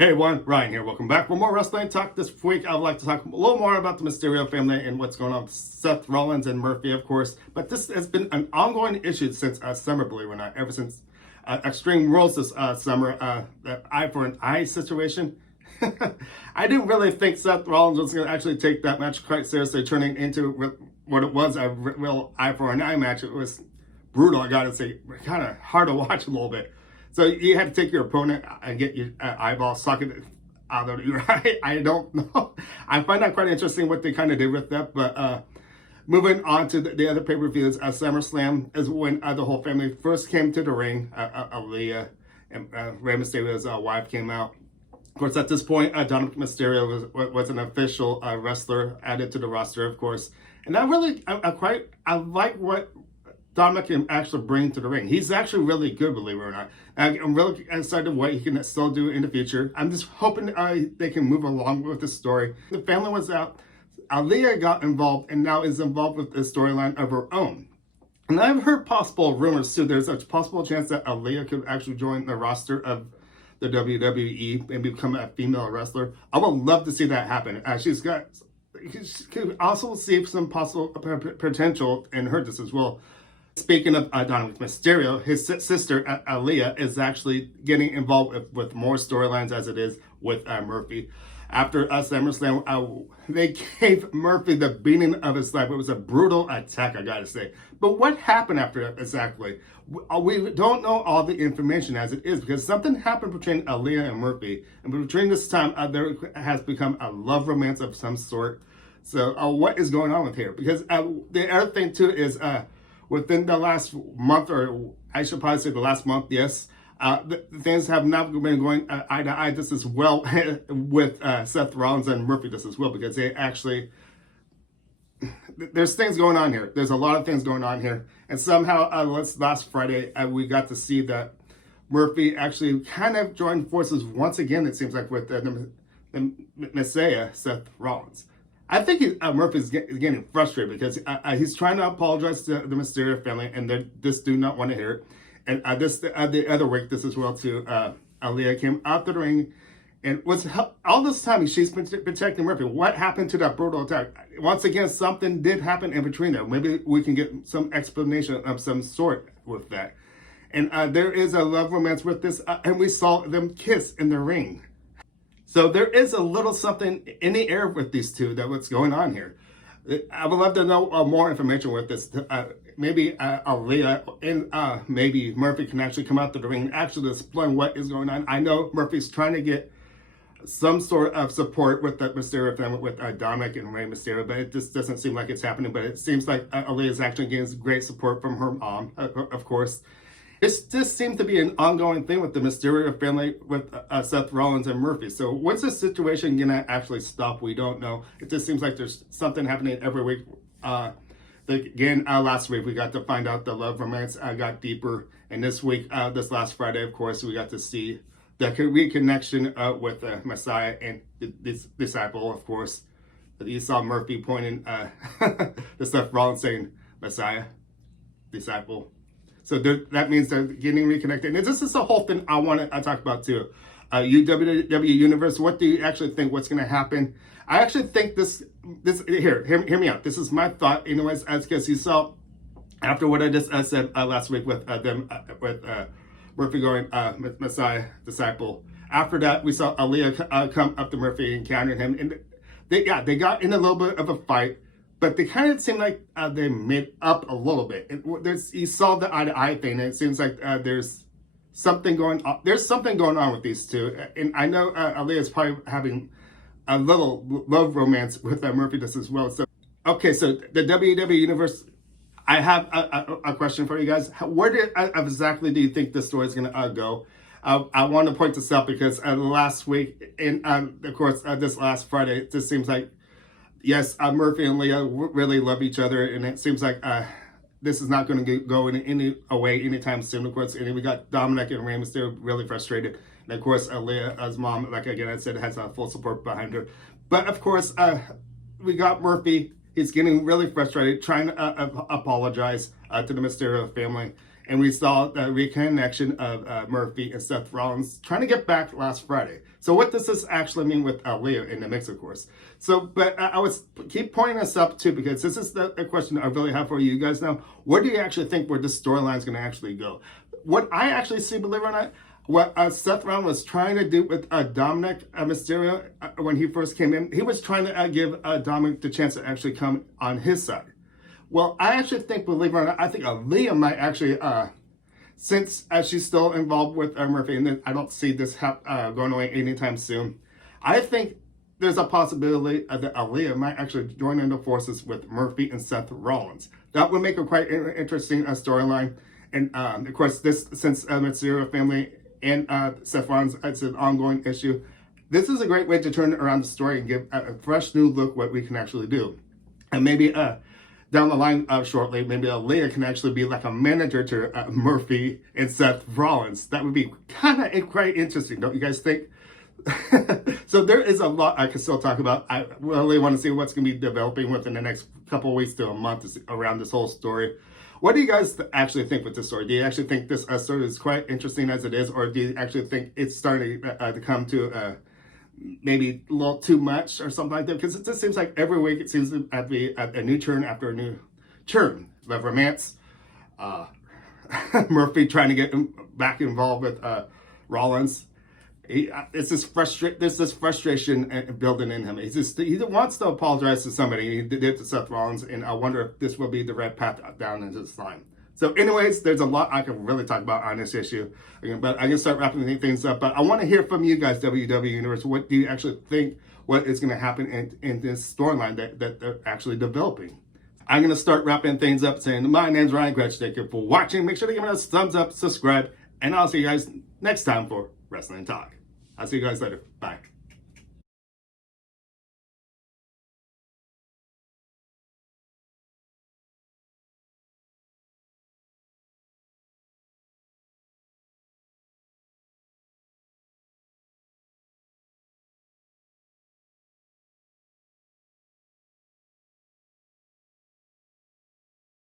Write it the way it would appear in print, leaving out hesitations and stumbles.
Hey everyone, Ryan here. Welcome back for more wrestling talk. This week I would like to talk a little more about the Mysterio family and what's going on with Seth, Rollins, and Murphy, of course. But this has been an ongoing issue since summer, believe it or not, ever since Extreme Rules this summer, the eye for an eye situation. I didn't really think Seth Rollins was going to actually take that match quite seriously, turning into what it was, a real eye for an eye match. It was brutal, I gotta say, kind of hard to watch a little bit. So you had to take your opponent and get your eyeball socket out of your eye. I don't know. I find that quite interesting what they kind of did with that. But moving on to the other pay-per-views, SummerSlam is when the whole family first came to the ring. Aalyah and Rey Mysterio's wife came out. Of course, at this point, Dominic Mysterio was an official wrestler added to the roster, of course. And I like what Dominic can actually bring to the ring. He's actually really good, believe it or not. I'm really excited what he can still do in the future. I'm just hoping they can move along with the story. The family was out. Aalyah got involved and now is involved with the storyline of her own. And I've heard possible rumors too. There's a possible chance that Aalyah could actually join the roster of the WWE and become a female wrestler. I would love to see that happen. She could also see some possible potential in her just as well. Speaking of Dominic Mysterio, his sister Aalyah is actually getting involved with more storylines as it is with Murphy. After SummerSlam, they gave Murphy the beating of his life. It was a brutal attack, I gotta say. But what happened after that exactly? We don't know all the information as it is because something happened between Aalyah and Murphy. And between this time, there has become a love romance of some sort. So what is going on with here? Because the other thing too is within the last month, or I should probably say the last month, yes, things have not been going eye to eye just as well with Seth Rollins and Murphy just as well, because they actually, there's things going on here. There's a lot of things going on here. And somehow, last Friday, we got to see that Murphy actually kind of joined forces once again, it seems like, with the Messiah, Seth Rollins. I think Murphy's getting frustrated because he's trying to apologize to the Mysterio family, and they just do not want to hear it. And the other week, this as well too, Aalyah came out the ring, and was all this time she's been protecting Murphy. What happened to that brutal attack? Once again, something did happen in between them. Maybe we can get some explanation of some sort with that. And there is a love romance with this, and we saw them kiss in the ring. So there is a little something in the air with these two, that what's going on here. I would love to know more information with this. Maybe Aalyah and maybe Murphy can actually come out to the ring and actually explain what is going on. I know Murphy's trying to get some sort of support with the Mysterio family, with Dominic and Rey Mysterio, but it just doesn't seem like it's happening. But it seems like Aalyah is actually getting great support from her mom, of course. This seems to be an ongoing thing with the Mysterio family, with Seth Rollins and Murphy. So when's this situation gonna actually stop? We don't know. It just seems like there's something happening every week. Again, last week we got to find out the love romance got deeper. And this week, this last Friday, of course, we got to see the reconnection with Messiah and this disciple, of course. You saw Murphy pointing to Seth Rollins saying, Messiah, disciple. So that means they're getting reconnected. And this is the whole thing I want to talk about too. WWE Universe, what do you actually think what's going to happen? I actually think hear me out. This is my thought anyways, as because you saw after what I just said last week with Murphy going Messiah, disciple. After that, we saw Aalyah come up to Murphy and counter him. And they got in a little bit of a fight. But they kind of seem like they made up a little bit. You saw the eye-to-eye thing, and it seems like there's something going on. There's something going on with these two. And I know Aalyah is probably having a little love romance with Murphy just as well. So, okay, so the WWE Universe, I have a question for you guys. Where exactly do you think this story is going to go? I want to point this out because last week, and of course, this last Friday, it just seems like, yes, Murphy and Aalyah really love each other, and it seems like this is not going to go in any way anytime soon. Of course, and we got Dominic and Rey Mysterio really frustrated. And of course, Aalyah's mom, like again I said, has full support behind her. But of course, we got Murphy. He's getting really frustrated, trying to apologize to the Mysterio family. And we saw the reconnection of Murphy and Seth Rollins trying to get back last Friday. So what does this actually mean with Aalyah in the mix, of course? So, but I was keep pointing this up too, because this is the question I really have for you guys now. What do you actually think where this storyline is going to actually go? What I actually see, believe it or not, what Seth Rollins was trying to do with Dominic Mysterio when he first came in, he was trying to give Dominic the chance to actually come on his side. Well, I actually think, believe it or not, I think Aalyah might actually, since she's still involved with Murphy, and I don't see this going away anytime soon, I think there's a possibility that Aalyah might actually join into forces with Murphy and Seth Rollins. That would make a quite interesting storyline. And of course, this, since Mysterio family and Seth Rollins, it's an ongoing issue, this is a great way to turn around the story and give a fresh new look what we can actually do. And maybe down the line shortly, maybe Aalyah can actually be like a manager to Murphy and Seth Rollins. That would be kind of quite interesting, don't you guys think? So there is a lot I can still talk about. I really want to see what's going to be developing within the next couple of weeks to a month around this whole story. What do you guys actually think with this story? Do you actually think this story is quite interesting as it is, or do you actually think it's starting to come to maybe a little too much or something like that? Because it just seems like every week it seems to be a new turn after a new turn. The romance, Murphy trying to get back involved with Rollins. There's this frustration building in him. He wants to apologize to somebody. He did it to Seth Rollins, and I wonder if this will be the red path down into this line. So anyways, there's a lot I can really talk about on this issue, but I'm going to start wrapping things up. But I want to hear from you guys, WW Universe. What do you actually think what is going to happen in this storyline that they're actually developing? I'm going to start wrapping things up saying, my name's Ryan Gretsch. Thank you for watching. Make sure to give us a thumbs up, subscribe, and I'll see you guys next time for Wrestling Talk. I'll see you guys later. Bye.